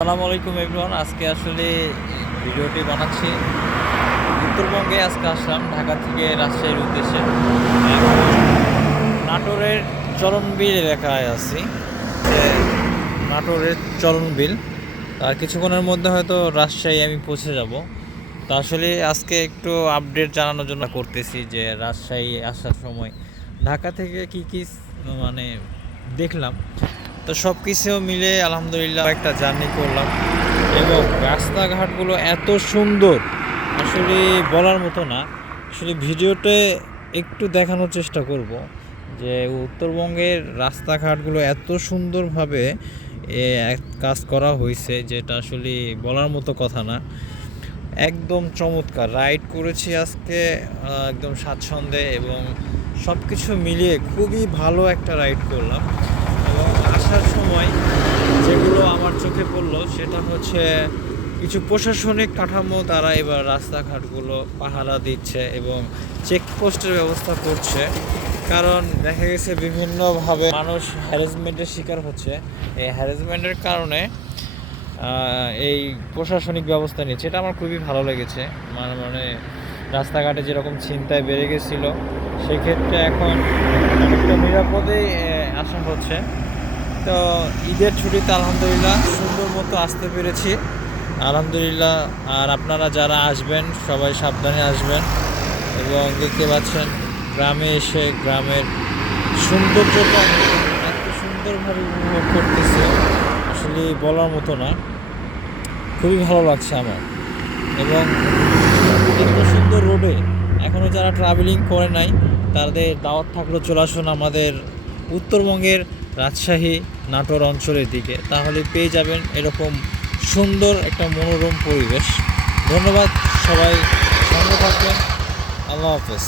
আসসালামু আলাইকুম এভরিওয়ান। আজকে আসলে ভিডিওটি বানাচ্ছি উত্তরবঙ্গে। আজকে আসলাম ঢাকা থেকে রাজশাহীর উদ্দেশ্যে। এখন নাটোরের চলনবিল এলাকায় আছি। নাটোরের চলনবিল, আর কিছুক্ষণের মধ্যে হয়তো রাজশাহী আমি পৌঁছে যাব। তো আসলে আজকে একটু আপডেট জানানোর জন্য করতেছি যে রাজশাহী আসার সময় ঢাকা থেকে কি মানে দেখলাম। তো সব কিছু মিলে আলহামদুলিল্লাহ একটা জার্নি করলাম, এবং রাস্তাঘাটগুলো এত সুন্দর আসলে বলার মতো না। আসলে ভিডিওতে একটু দেখানোর চেষ্টা করব যে উত্তরবঙ্গের রাস্তাঘাটগুলো এত সুন্দরভাবে কাজ করা হয়েছে, যেটা আসলে বলার মতো কথা না। একদম চমৎকার রাইড করেছি আজকে, একদম স্বাচ্ছন্দ্যে, এবং সব কিছু মিলিয়ে খুবই ভালো একটা রাইড করলাম। এবং আসার সময় যেগুলো আমার চোখে পড়লো সেটা হচ্ছে কিছু প্রশাসনিক কাঠামো, তারা এবার রাস্তাঘাটগুলো পাহারা দিচ্ছে এবং চেকপোস্টের ব্যবস্থা করছে। কারণ দেখা গেছে বিভিন্নভাবে মানুষ হ্যারাসমেন্টের শিকার হচ্ছে। এই হ্যারাসমেন্টের কারণে এই প্রশাসনিক ব্যবস্থা নিচ্ছে, এটা আমার খুবই ভালো লেগেছে। মানে রাস্তাঘাটে যেরকম ছিনতাই বেড়ে গেছিলো, সেক্ষেত্রে এখন অনেকটা নিরাপদেই আসা হচ্ছে। তো ঈদের ছুটিতে আলহামদুলিল্লাহ সুন্দর মতো আসতে পেরেছি আলহামদুলিল্লাহ। আর আপনারা যারা আসবেন সবাই সাবধানে আসবেন, এবং দেখতে পাচ্ছেন গ্রামে এসে গ্রামের সৌন্দর্যটা এত সুন্দরভাবে উপভোগ করতেছে, আসলে বলার মতো না। খুবই ভালো লাগছে আমার। এবং এত সুন্দর রোডে এখনও যারা ট্রাভেলিং করে নাই, তাদের দাওয়াত থাকলো চলে আসুন আমাদের উত্তরবঙ্গের রাজশাহী নাটোর অঞ্চলের দিকে, তাহলে পেয়ে যাবেন এরকম সুন্দর একটা মনোরম পরিবেশ। ধন্যবাদ, সবাই সঙ্গে থাকবেন। আল্লাহ হাফেজ।